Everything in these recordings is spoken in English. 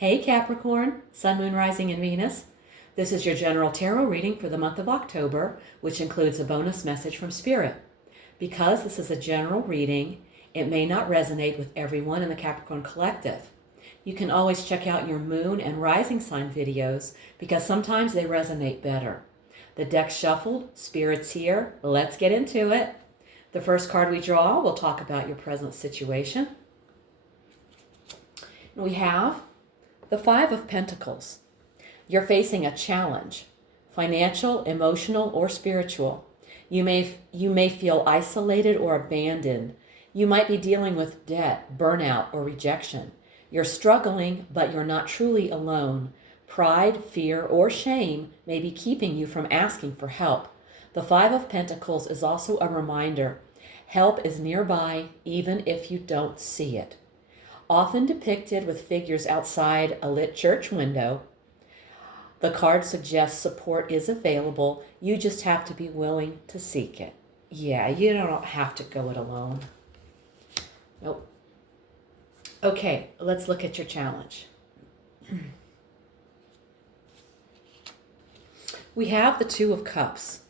Hey Capricorn, Sun, Moon, Rising, and Venus. This is your general tarot reading for the month of October, which includes a bonus message from Spirit. Because this is a general reading, it may not resonate with everyone in the Capricorn collective. You can always check out your Moon and Rising sign videos because sometimes they resonate better. The deck's shuffled, Spirit's here, let's get into it. The first card we draw will talk about your present situation. We have the Five of Pentacles. You're facing a challenge, financial, emotional, or spiritual. You may feel isolated or abandoned. You might be dealing with debt, burnout, or rejection. You're struggling, but you're not truly alone. Pride, fear, or shame may be keeping you from asking for help. The Five of Pentacles is also a reminder. Help is nearby, even if you don't see it. Often depicted with figures outside a lit church window, the card suggests support is available. You just have to be willing to seek it. Yeah, you don't have to go it alone. Nope. Okay, let's look at your challenge. We have the Two of Cups.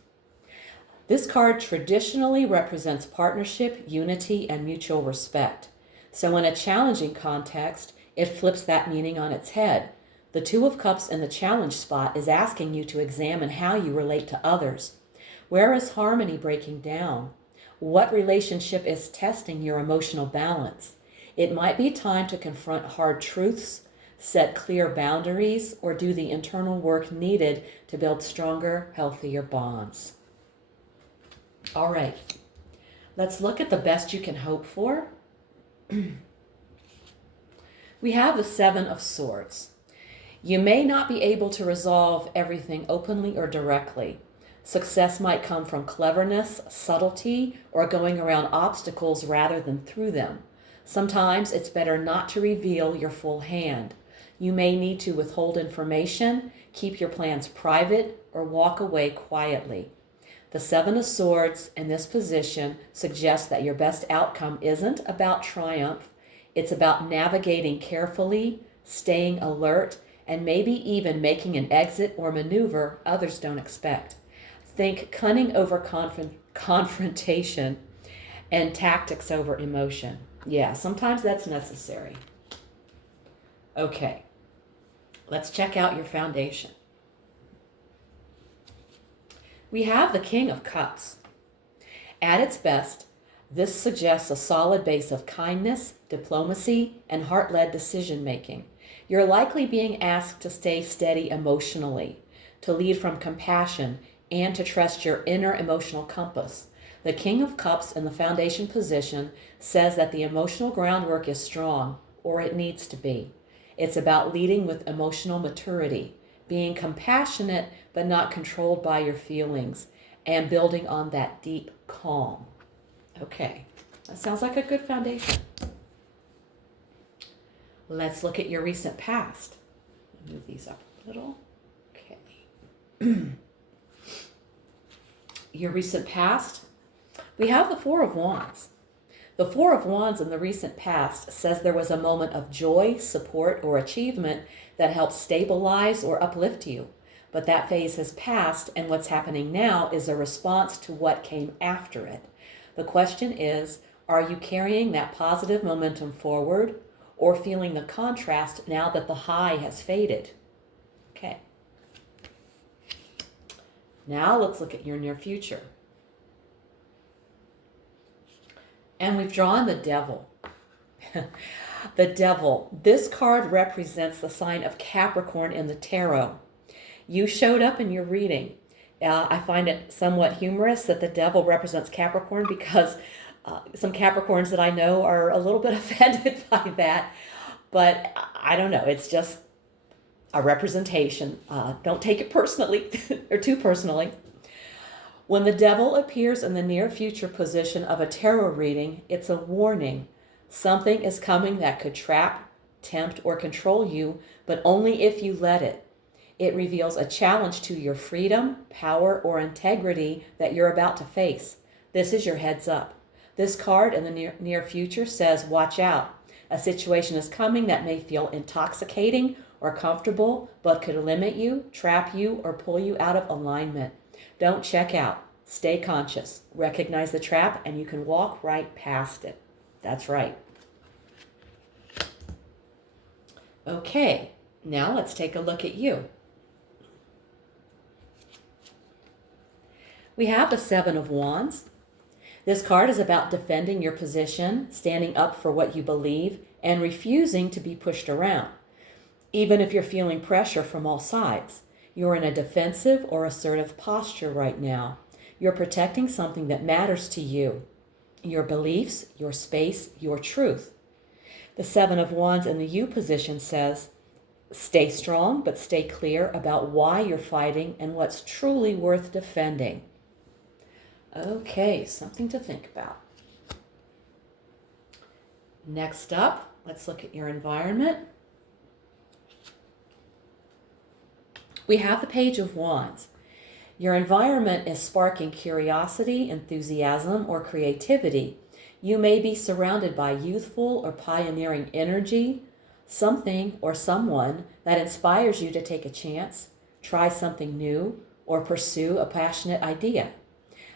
This card traditionally represents partnership, unity, and mutual respect. So in a challenging context, it flips that meaning on its head. The Two of Cups in the challenge spot is asking you to examine how you relate to others. Where is harmony breaking down? What relationship is testing your emotional balance? It might be time to confront hard truths, set clear boundaries, or do the internal work needed to build stronger, healthier bonds. All right, let's look at the best you can hope for. We have the Seven of Swords. You may not be able to resolve everything openly or directly. Success might come from cleverness, subtlety, or going around obstacles rather than through them. Sometimes it's better not to reveal your full hand. You may need to withhold information, keep your plans private, or walk away quietly. The Seven of Swords in this position suggests that your best outcome isn't about triumph. It's about navigating carefully, staying alert, and maybe even making an exit or maneuver others don't expect. Think cunning over confrontation and tactics over emotion. Yeah, sometimes that's necessary. Okay, let's check out your foundation. We have the King of Cups. At its best, this suggests a solid base of kindness, diplomacy, and heart-led decision-making. You're likely being asked to stay steady emotionally, to lead from compassion, and to trust your inner emotional compass. The King of Cups in the foundation position says that the emotional groundwork is strong, or it needs to be. It's about leading with emotional maturity, being compassionate but not controlled by your feelings, and building on that deep calm. Okay, that sounds like a good foundation. Let's look at your recent past. Move these up a little. Okay. Your recent past. We have the Four of Wands. The Four of Wands in the recent past says there was a moment of joy, support, or achievement that helped stabilize or uplift you. But that phase has passed, and what's happening now is a response to what came after it. The question is, are you carrying that positive momentum forward or feeling the contrast now that the high has faded? Okay. Now let's look at your near future. And we've drawn the Devil. The Devil. This card represents the sign of Capricorn in the tarot. You showed up in your reading. I find it somewhat humorous that the Devil represents Capricorn because some Capricorns that I know are a little bit offended by that. But I don't know. It's just a representation. Don't take it personally or too personally. When the Devil appears in the near future position of a tarot reading, it's a warning. Something is coming that could trap, tempt, or control you, but only if you let it. It reveals a challenge to your freedom, power, or integrity that you're about to face. This is your heads up. This card in the near future says, watch out. A situation is coming that may feel intoxicating or comfortable, but could limit you, trap you, or pull you out of alignment. Don't check out. Stay conscious. Recognize the trap, and you can walk right past it. That's right. Okay, now let's take a look at you. We have the Seven of Wands. This card is about defending your position, standing up for what you believe, and refusing to be pushed around. Even if you're feeling pressure from all sides, you're in a defensive or assertive posture right now. You're protecting something that matters to you, your beliefs, your space, your truth. The Seven of Wands in the you position says, stay strong, but stay clear about why you're fighting and what's truly worth defending. Okay, something to think about. Next up, let's look at your environment. We have the Page of Wands. Your environment is sparking curiosity, enthusiasm, or creativity. You may be surrounded by youthful or pioneering energy, something or someone that inspires you to take a chance, try something new, or pursue a passionate idea.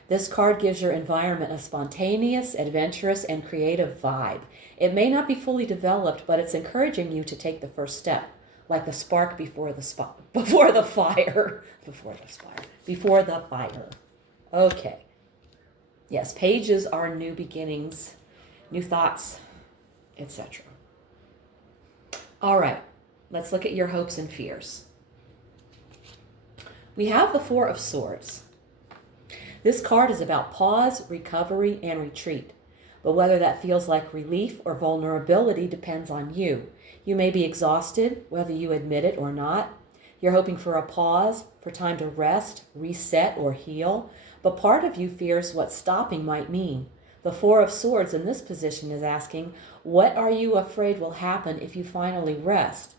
This card gives your environment a spontaneous, adventurous, and creative vibe. It may not be fully developed, but it's encouraging you to take the first step, like the spark before the fire. Okay. Yes, pages are new beginnings, new thoughts, etc. All right, let's look at your hopes and fears. We have the Four of Swords. This card is about pause, recovery, and retreat. But whether that feels like relief or vulnerability depends on you. You may be exhausted, whether you admit it or not. You're hoping for a pause, for time to rest, reset, or heal. But part of you fears what stopping might mean. The Four of Swords in this position is asking, what are you afraid will happen if you finally rest?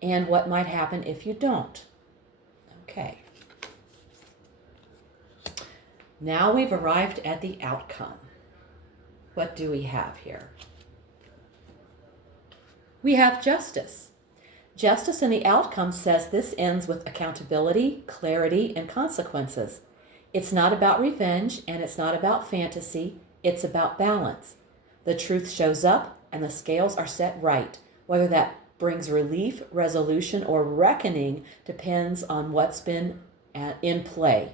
And what might happen if you don't? Okay. Now we've arrived at the outcome. What do we have here? We have justice. Justice in the outcome says this ends with accountability, clarity, and consequences. It's not about revenge, and it's not about fantasy. It's about balance. The truth shows up, and the scales are set right. Whether that brings relief, resolution, or reckoning depends on what's been in play.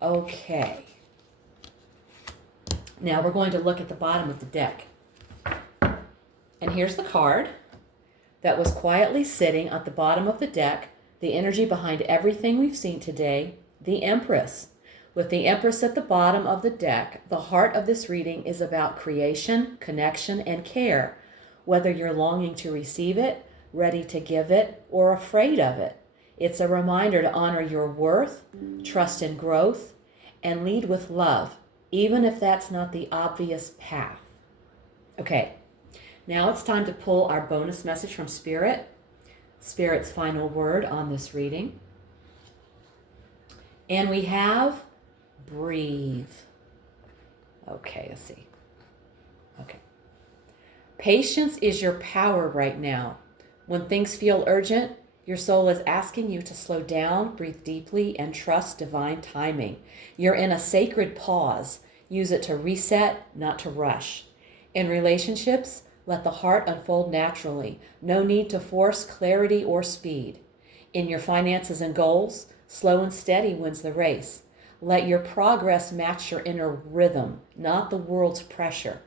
Okay. Now we're going to look at the bottom of the deck. And here's the card that was quietly sitting at the bottom of the deck, the energy behind everything we've seen today, the Empress. With the Empress at the bottom of the deck, the heart of this reading is about creation, connection, and care, whether you're longing to receive it, ready to give it, or afraid of it. It's a reminder to honor your worth, trust in growth, and lead with love, even if that's not the obvious path. Okay, now it's time to pull our bonus message from Spirit, Spirit's final word on this reading. And we have breathe. Okay, let's see. Okay. Patience is your power right now. When things feel urgent, your soul is asking you to slow down, breathe deeply, and trust divine timing. You're in a sacred pause. Use it to reset, not to rush. In relationships, let the heart unfold naturally. No need to force clarity or speed. In your finances and goals, slow and steady wins the race. Let your progress match your inner rhythm, not the world's pressure.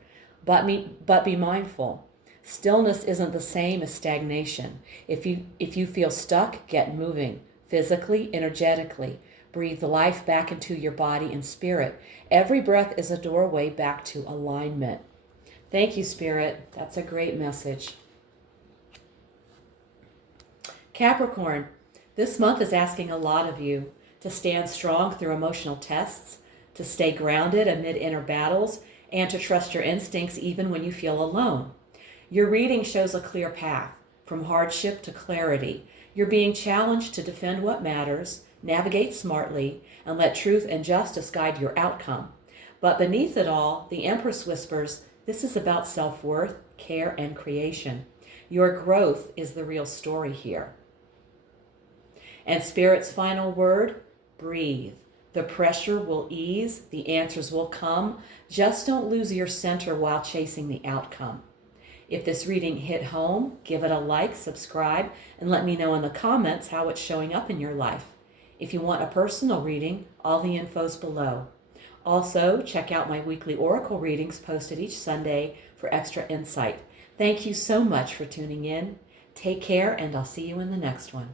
But be mindful. Stillness isn't the same as stagnation. If you feel stuck, get moving. Physically, energetically. Breathe life back into your body and spirit. Every breath is a doorway back to alignment. Thank you, Spirit. That's a great message. Capricorn, this month is asking a lot of you to stand strong through emotional tests, to stay grounded amid inner battles, and to trust your instincts even when you feel alone. Your reading shows a clear path, from hardship to clarity. You're being challenged to defend what matters, navigate smartly, and let truth and justice guide your outcome. But beneath it all, the Empress whispers, this is about self-worth, care, and creation. Your growth is the real story here. And Spirit's final word, breathe. The pressure will ease, the answers will come. Just don't lose your center while chasing the outcome. If this reading hit home, give it a like, subscribe, and let me know in the comments how it's showing up in your life. If you want a personal reading, all the info's below. Also, check out my weekly oracle readings posted each Sunday for extra insight. Thank you so much for tuning in. Take care, and I'll see you in the next one.